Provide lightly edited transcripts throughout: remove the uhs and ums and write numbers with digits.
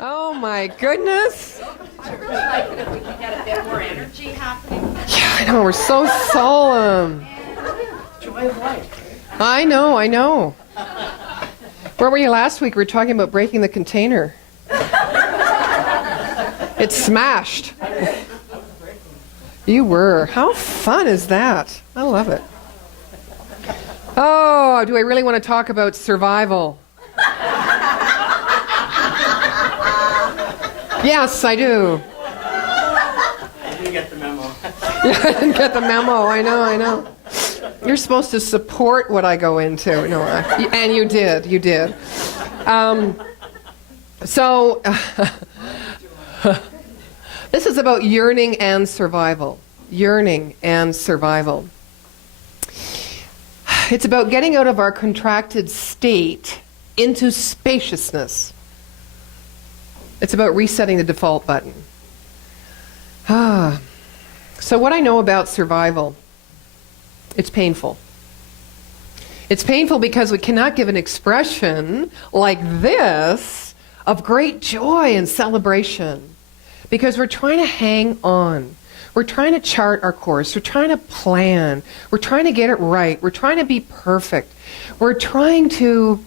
Oh my goodness. I really like it if we can get a bit more energy happening. Yeah, I know, we're so solemn. Joy of life. I know. Where were you last week? We were talking about breaking the container. It smashed. You were. How fun is that? I love it. Oh, do I really want to talk about survival? Yes, I do. I didn't get the memo. Yeah, I didn't get the memo. I know. You're supposed to support what I go into. No, and you did. So, this is about yearning and survival. Yearning and survival. It's about getting out of our contracted state into spaciousness. It's about resetting the default button. So what I know about survival, it's painful. It's painful because we cannot give an expression like this of great joy and celebration because we're trying to hang on. We're trying to chart our course. We're trying to plan. We're trying to get it right. We're trying to be perfect. We're trying to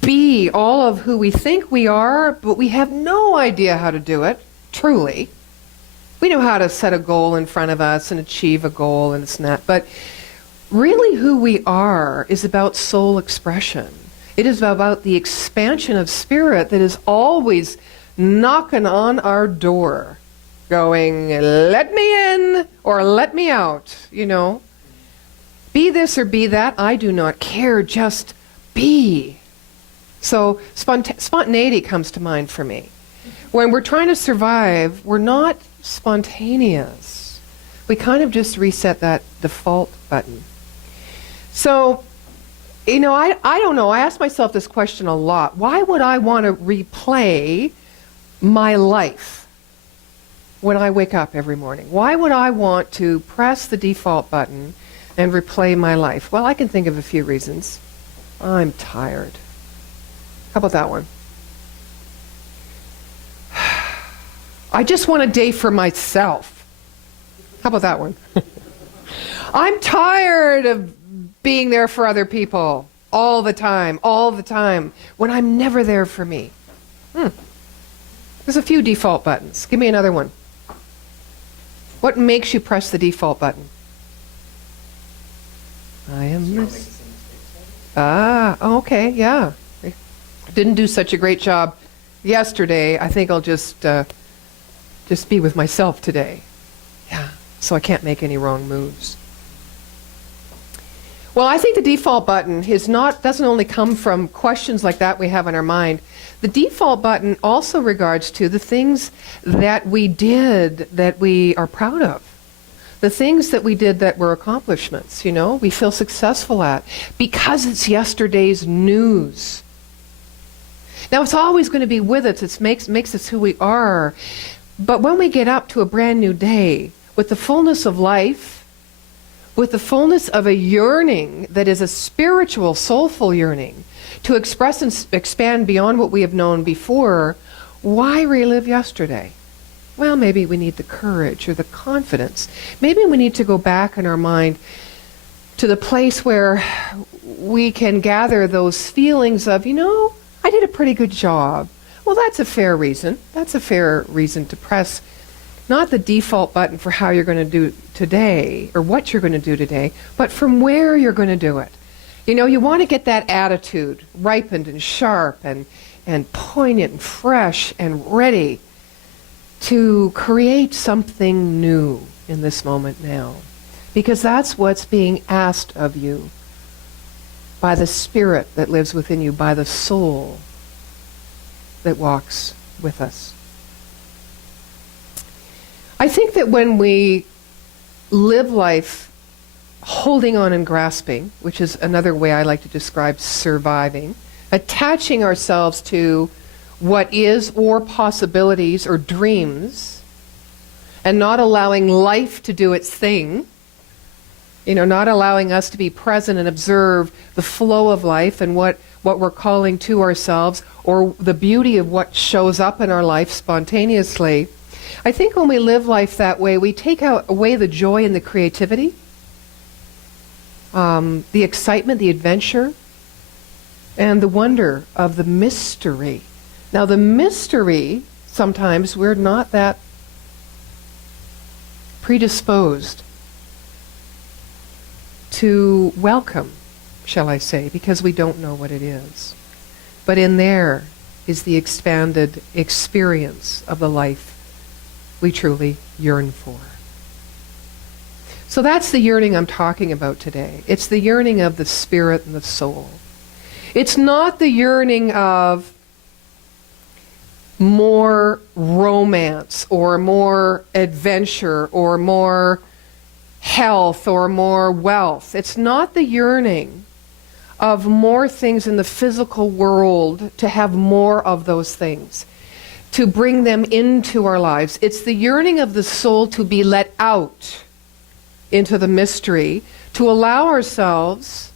be all of who we think we are, but we have no idea how to do it, truly. We know how to set a goal in front of us and achieve a goal and it's not. But really who we are is about soul expression. It is about the expansion of spirit that is always knocking on our door, going, let me in or let me out, Be this or be that, I do not care, just be. So spontaneity comes to mind for me. When we're trying to survive, we're not spontaneous. We kind of just reset that default button. So, I don't know. I ask myself this question a lot. Why would I want to replay my life when I wake up every morning? Why would I want to press the default button and replay my life? Well, I can think of a few reasons. I'm tired. How about that one? I just want a day for myself. How about that one? I'm tired of being there for other people all the time, when I'm never there for me. There's a few default buttons. Give me another one. What makes you press the default button? I am this. Okay, yeah. Didn't do such a great job yesterday. I think I'll just be with myself today. Yeah, so I can't make any wrong moves. Well, I think the default button doesn't only come from questions like that we have in our mind. The default button also regards to the things that we did that we are proud of. The things that we did that were accomplishments, we feel successful at because it's yesterday's news. Now, it's always going to be with us. It makes us who we are. But when we get up to a brand new day with the fullness of life, with the fullness of a yearning that is a spiritual, soulful yearning to express and expand beyond what we have known before, why relive yesterday? Well, maybe we need the courage or the confidence. Maybe we need to go back in our mind to the place where we can gather those feelings of, I did a pretty good job. Well, that's a fair reason. That's a fair reason to press not the default button for how you're going to do today or what you're going to do today, but from where you're going to do it. You want to get that attitude ripened and sharp and poignant and fresh and ready to create something new in this moment now. Because that's what's being asked of you by the spirit that lives within you, by the soul that walks with us. I think that when we live life holding on and grasping, which is another way I like to describe surviving, attaching ourselves to what is or possibilities or dreams, and not allowing life to do its thing, not allowing us to be present and observe the flow of life and what what we're calling to ourselves, or the beauty of what shows up in our life spontaneously. I think when we live life that way, we take away the joy and the creativity, the excitement, the adventure, and the wonder of the mystery. Now, the mystery, sometimes we're not that predisposed to welcome, shall I say, because we don't know what it is. But in there is the expanded experience of the life we truly yearn for. So that's the yearning I'm talking about today. It's the yearning of the spirit and the soul. It's not the yearning of more romance or more adventure or more health or more wealth. It's not the yearning of more things in the physical world, to have more of those things, to bring them into our lives. It's the yearning of the soul to be let out into the mystery, to allow ourselves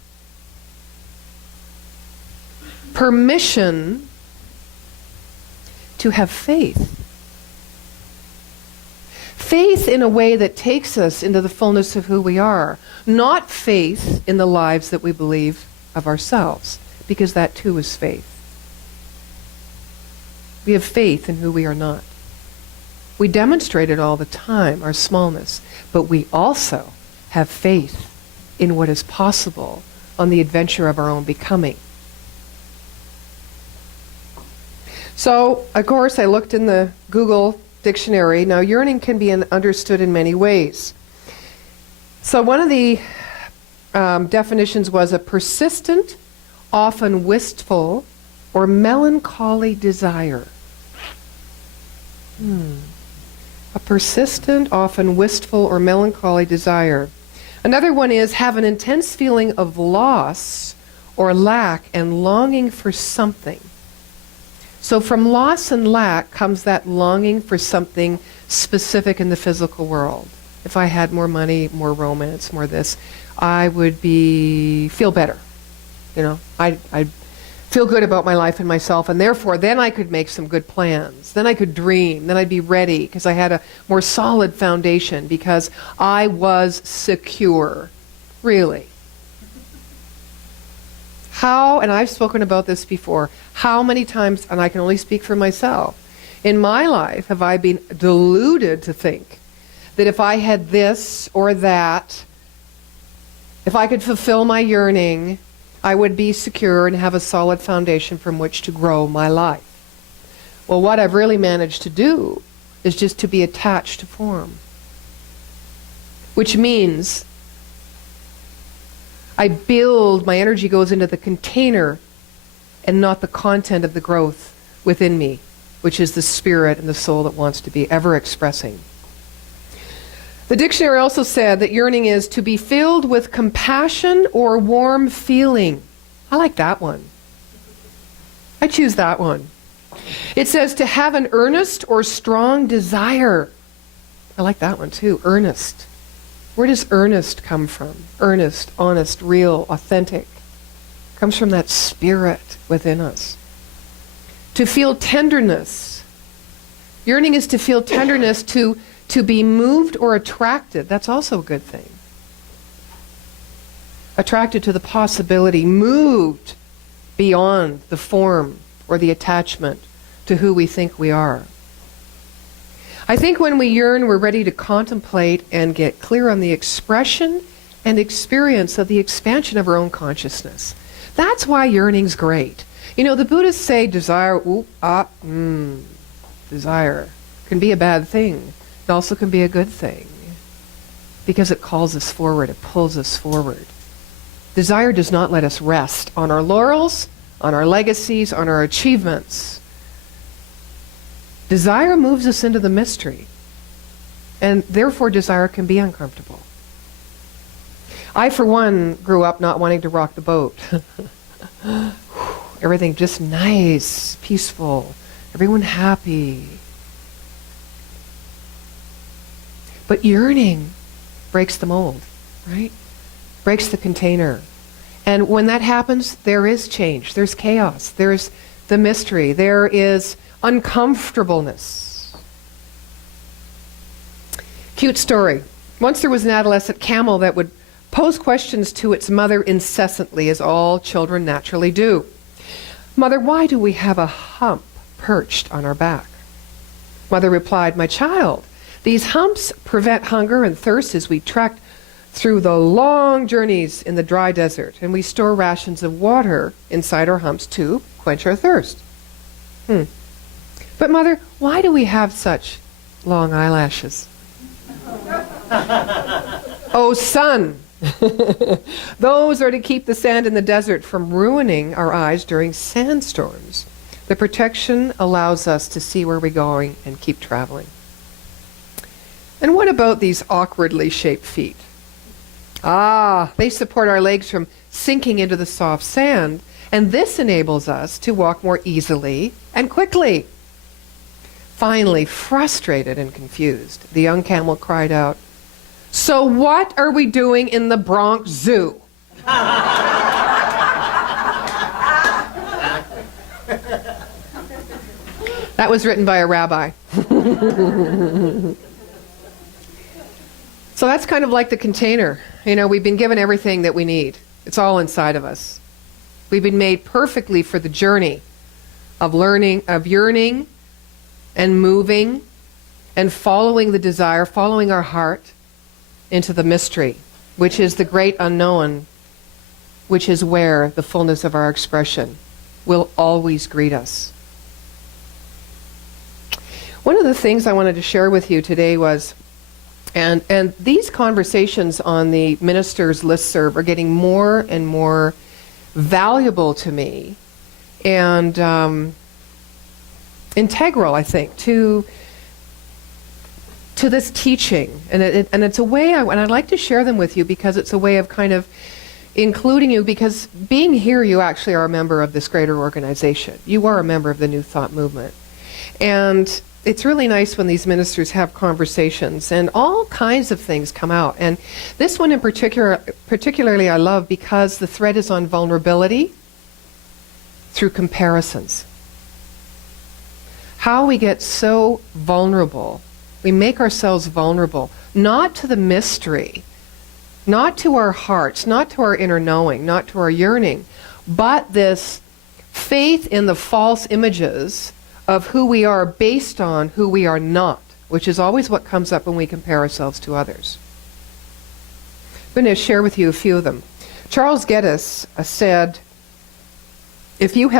permission to have faith. Faith in a way that takes us into the fullness of who we are. Not faith in the lives that we believe of ourselves, because that too is faith. We have faith in who we are not. We demonstrate it all the time, our smallness, but we also have faith in what is possible on the adventure of our own becoming. So, of course, I looked in the Google dictionary. Now, yearning can be understood in many ways. So one of the definitions was a persistent, often wistful, or melancholy desire. A persistent, often wistful, or melancholy desire. Another one is have an intense feeling of loss or lack and longing for something. So from loss and lack comes that longing for something specific in the physical world. If I had more money, more romance, more this, I would feel better. You know, I'd feel good about my life and myself, and therefore then I could make some good plans. Then I could dream. Then I'd be ready because I had a more solid foundation, because I was secure. Really. How, and I've spoken about this before, how many times, and I can only speak for myself, in my life have I been deluded to think that if I had this or that, if I could fulfill my yearning, I would be secure and have a solid foundation from which to grow my life. Well, what I've really managed to do is just to be attached to form, which means I build, my energy goes into the container and not the content of the growth within me, which is the spirit and the soul that wants to be ever expressing. The dictionary also said that yearning is to be filled with compassion or warm feeling. I like that one. I choose that one. It says to have an earnest or strong desire. I like that one too, earnest. Where does earnest come from? Earnest, honest, real, authentic. Comes from that spirit within us. To feel tenderness. Yearning is to feel tenderness, to be moved or attracted. That's also a good thing. Attracted to the possibility, moved beyond the form or the attachment to who we think we are. I think when we yearn, we're ready to contemplate and get clear on the expression and experience of the expansion of our own consciousness. That's why yearning's great. You know, the Buddhists say desire, desire can be a bad thing. It also can be a good thing because it calls us forward, it pulls us forward. Desire does not let us rest on our laurels, on our legacies, on our achievements. Desire moves us into the mystery, and therefore desire can be uncomfortable. I, for one, grew up not wanting to rock the boat. Everything just nice, peaceful, everyone happy. But yearning breaks the mold, right? Breaks the container. And when that happens, there is change. There's chaos. There's the mystery. There is uncomfortableness. Cute story. Once there was an adolescent camel that would pose questions to its mother incessantly, as all children naturally do. Mother, why do we have a hump perched on our back? Mother replied, my child, these humps prevent hunger and thirst as we trek through the long journeys in the dry desert, and we store rations of water inside our humps to quench our thirst. But Mother, why do we have such long eyelashes? Oh, son, those are to keep the sand in the desert from ruining our eyes during sandstorms. The protection allows us to see where we're going and keep traveling. And what about these awkwardly shaped feet? They support our legs from sinking into the soft sand, and this enables us to walk more easily and quickly. Finally, frustrated and confused, the young camel cried out, so what are we doing in the Bronx Zoo? That was written by a rabbi. So that's kind of like the container. You know, we've been given everything that we need. It's all inside of us. We've been made perfectly for the journey of learning, of yearning and moving and following the desire, following our heart into the mystery, which is the great unknown, which is where the fullness of our expression will always greet us. One of the things I wanted to share with you today was, and these conversations on the minister's listserv are getting more and more valuable to me and integral, I think, to this teaching. And it's a way, and I'd like to share them with you because it's a way of kind of including you, because being here, you actually are a member of this greater organization. You are a member of the New Thought movement. And it's really nice when these ministers have conversations and all kinds of things come out. And this one in particularly I love because the thread is on vulnerability through comparisons. How we get so vulnerable. We make ourselves vulnerable, not to the mystery, not to our hearts, not to our inner knowing, not to our yearning, but this faith in the false images of who we are based on who we are not, which is always what comes up when we compare ourselves to others. I'm going to share with you a few of them. Charles Geddes said, if you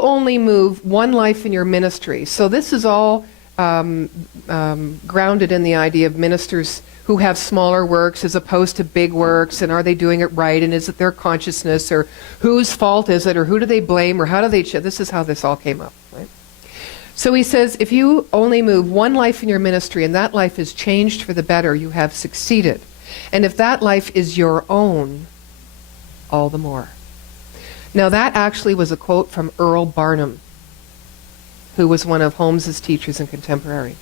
only move one life in your ministry, so this is all grounded in the idea of ministers who have smaller works as opposed to big works, and are they doing it right, and is it their consciousness, or whose fault is it, or who do they blame, or how do they this is how this all came up, right? So he says, if you only move one life in your ministry and that life is changed for the better, you have succeeded. And if that life is your own, all the more. Now that actually was a quote from Earl Barnum, who was one of Holmes's teachers and contemporary.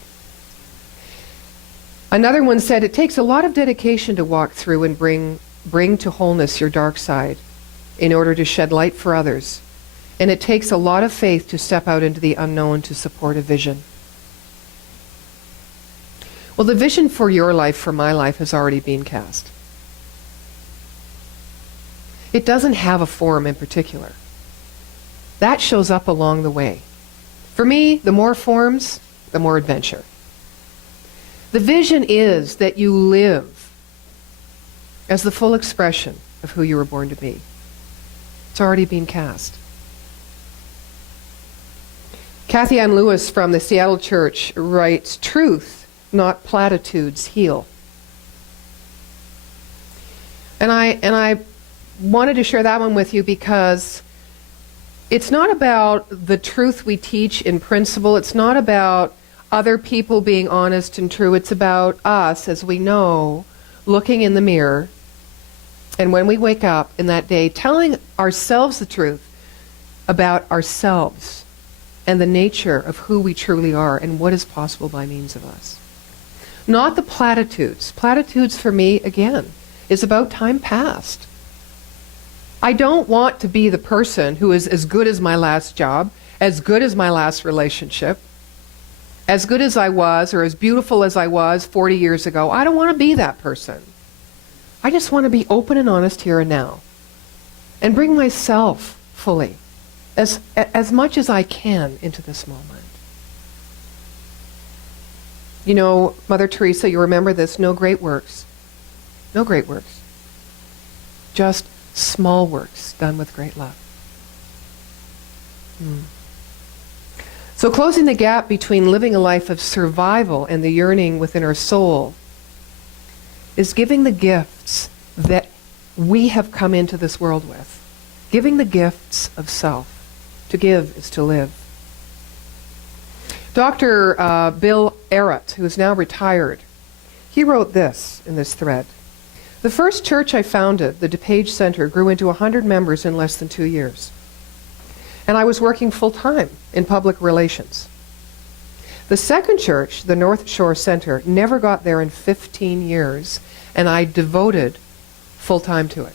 Another one said, it takes a lot of dedication to walk through and bring to wholeness your dark side in order to shed light for others. And it takes a lot of faith to step out into the unknown to support a vision. Well, the vision for your life, for my life, has already been cast. It doesn't have a form in particular. That shows up along the way. For me, the more forms, the more adventure. The vision is that you live as the full expression of who you were born to be. It's already been cast. Kathy Ann Lewis from the Seattle Church writes, truth, not platitudes, heal. And I wanted to share that one with you because it's not about the truth we teach in principle. It's not about other people being honest and true. It's about us, as we know, looking in the mirror, and when we wake up in that day, telling ourselves the truth about ourselves and the nature of who we truly are and what is possible by means of us. Not the platitudes. Platitudes for me, again, is about time past. I don't want to be the person who is as good as my last job, as good as my last relationship, as good as I was, or as beautiful as I was 40 years ago. I don't want to be that person. I just want to be open and honest here and now, and bring myself fully, as much as I can, into this moment. You know, Mother Teresa, you remember this, no great works. No great works. Just small works done with great love. So closing the gap between living a life of survival and the yearning within our soul is giving the gifts that we have come into this world with. Giving the gifts of self. To give is to live. Dr. Bill Arrett, who is now retired, he wrote this in this thread. The first church I founded, the DuPage Center, grew into 100 members in less than 2 years. And I was working full-time in public relations. The second church, the North Shore Center, never got there in 15 years, and I devoted full-time to it.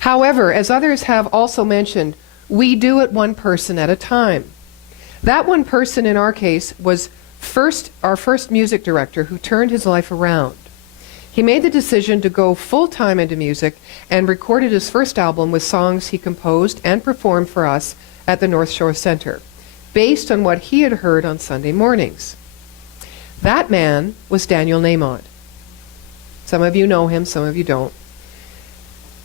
However, as others have also mentioned, we do it one person at a time. That one person in our case was our first music director, who turned his life around. He made the decision to go full-time into music and recorded his first album with songs he composed and performed for us at the North Shore Center, based on what he had heard on Sunday mornings. That man was Daniel Namond. Some of you know him, some of you don't.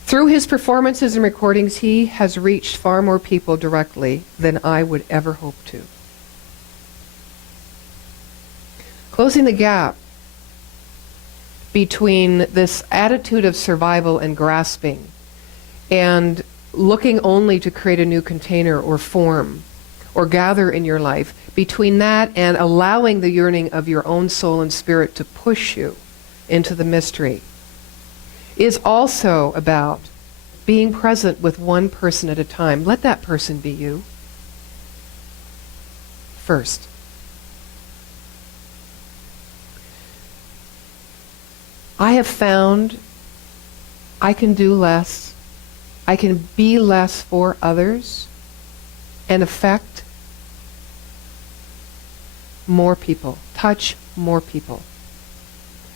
Through his performances and recordings, he has reached far more people directly than I would ever hope to. Closing the gap between this attitude of survival and grasping and looking only to create a new container or form or gather in your life, between that and allowing the yearning of your own soul and spirit to push you into the mystery, is also about being present with one person at a time. Let that person be you first. I have found I can do less, I can be less for others and affect more people, touch more people.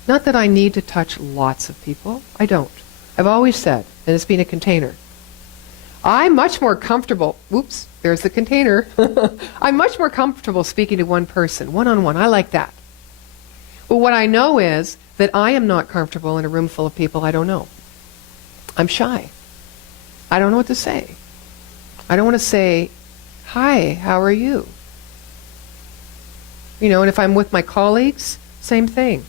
Not that I need to touch lots of people. I don't. I've always said, and it's been a container, I'm much more comfortable, oops, there's the container. I'm much more comfortable speaking to one person, one-on-one. I like that. But what I know is that I am not comfortable in a room full of people I don't know. I'm shy. I don't know what to say. I don't want to say, hi, how are you? You know, and if I'm with my colleagues, same thing.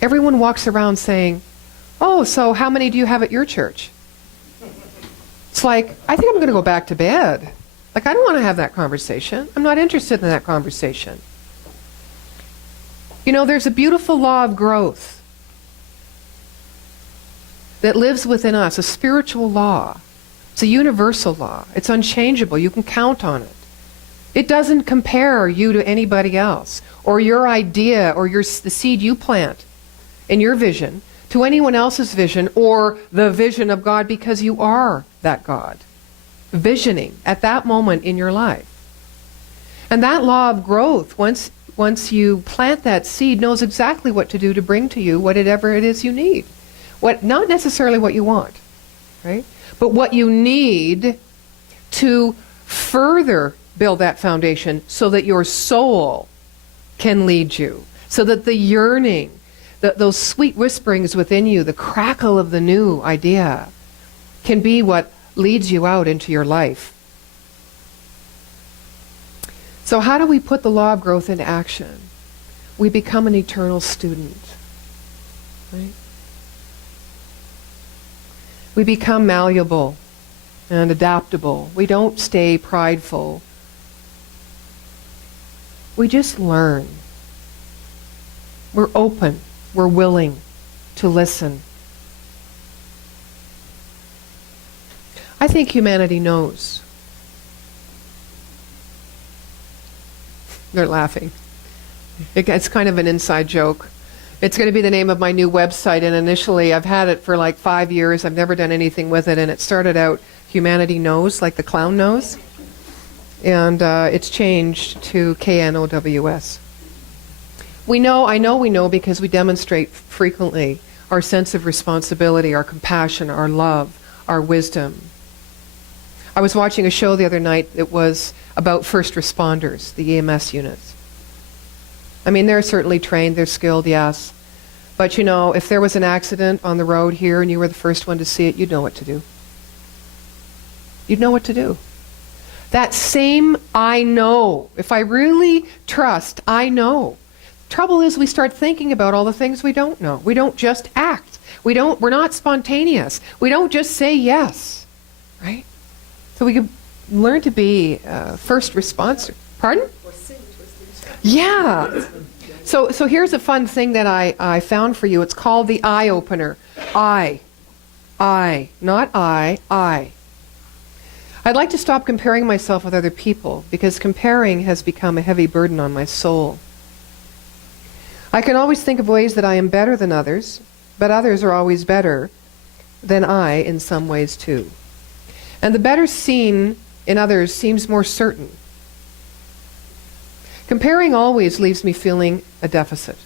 Everyone walks around saying, oh, so how many do you have at your church? It's like, I think I'm going to go back to bed. Like, I don't want to have that conversation. I'm not interested in that conversation. You know, there's a beautiful law of growth that lives within us, a spiritual law. It's a universal law. It's unchangeable. You can count on it. It doesn't compare you to anybody else, or your idea, or the seed you plant in your vision to anyone else's vision or the vision of God, because you are that God, visioning at that moment in your life. And that law of growth, once you plant that seed, knows exactly what to do to bring to you whatever it is you need. Not necessarily what you want, right? But what you need to further build that foundation so that your soul can lead you, so that the yearning, those sweet whisperings within you, the crackle of the new idea, can be what leads you out into your life. So how do we put the law of growth into action? We become an eternal student, right? We become malleable and adaptable. We don't stay prideful. We just learn. We're open. We're willing to listen. I think humanity knows. They're laughing. It's kind of an inside joke. It's going to be the name of my new website, and initially I've had it for like 5 years. I've never done anything with it, and it started out Humanity Knows, like the clown knows, and it's changed to KNOWS. We know because we demonstrate frequently our sense of responsibility, our compassion, our love, our wisdom. I was watching a show the other night that was about first responders, the EMS units. I mean, they're certainly trained, they're skilled, yes. But you know, if there was an accident on the road here and you were the first one to see it, you'd know what to do. You'd know what to do. That same I know, if I really trust, I know. Trouble is we start thinking about all the things we don't know. We don't just act. We're not spontaneous. We don't just say yes, right? So we could learn to be first responder. Pardon? Yeah. So here's a fun thing that I found for you. It's called the Eyeopener. I. Not I. I'd like to stop comparing myself with other people because comparing has become a heavy burden on my soul. I can always think of ways that I am better than others, but others are always better than I in some ways too. And the better seen in others seems more certain. Comparing always leaves me feeling a deficit.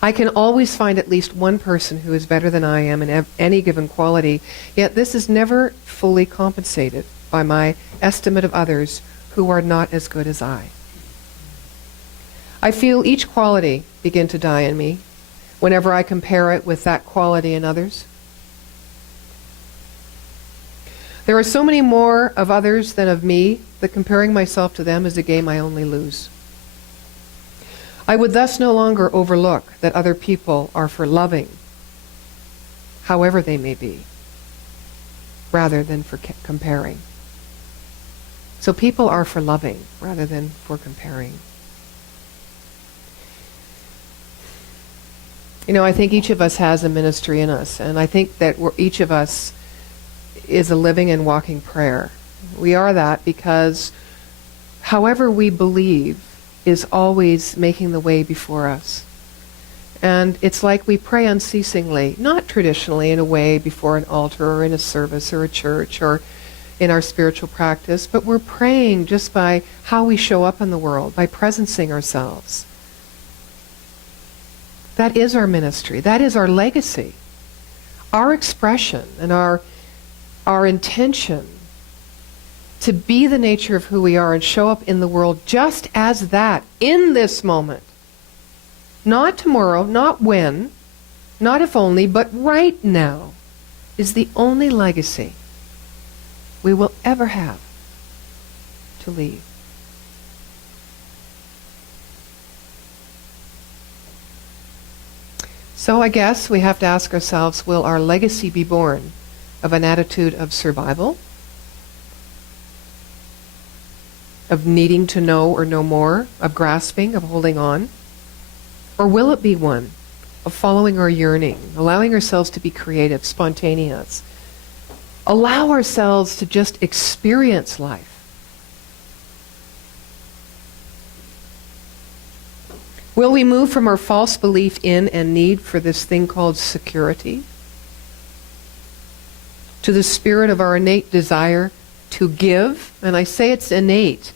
I can always find at least one person who is better than I am in any given quality, yet this is never fully compensated by my estimate of others who are not as good as I. I feel each quality begin to die in me whenever I compare it with that quality in others. There are so many more of others than of me that comparing myself to them is a game I only lose. I would thus no longer overlook that other people are for loving, however they may be, rather than for comparing. So people are for loving rather than for comparing. You know, I think each of us has a ministry in us, and I think that each of us is a living and walking prayer. We are that because however we believe is always making the way before us. And it's like we pray unceasingly, not traditionally in a way before an altar or in a service or a church or in our spiritual practice, but we're praying just by how we show up in the world, by presencing ourselves. That is our ministry. That is our legacy. Our expression and our intention to be the nature of who we are and show up in the world just as that, in this moment. Not tomorrow, not when, not if only, but right now is the only legacy we will ever have to leave. So I guess we have to ask ourselves, will our legacy be born of an attitude of survival? Of needing to know or know more? Of grasping, of holding on? Or will it be one of following our yearning, allowing ourselves to be creative, spontaneous, allow ourselves to just experience life? Will we move from our false belief in and need for this thing called security to the spirit of our innate desire to give? And I say it's innate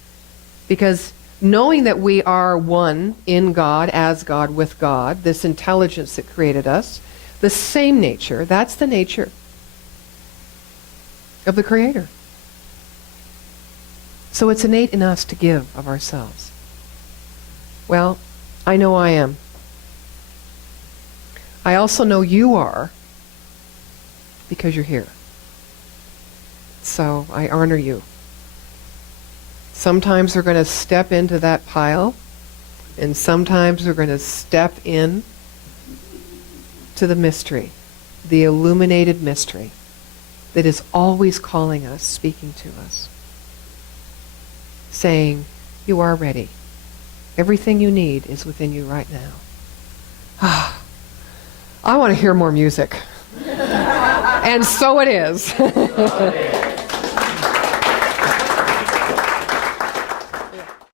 because knowing that we are one in God, as God, with God, this intelligence that created us, the same nature, that's the nature of the Creator. So it's innate in us to give of ourselves. Well, I know I am. I also know you are because you're here. So I honor you. Sometimes we're going to step into that pile, and sometimes we're going to step in to the mystery, the illuminated mystery that is always calling us, speaking to us, saying, you are ready. Everything you need is within you right now. I want to hear more music. And so it is.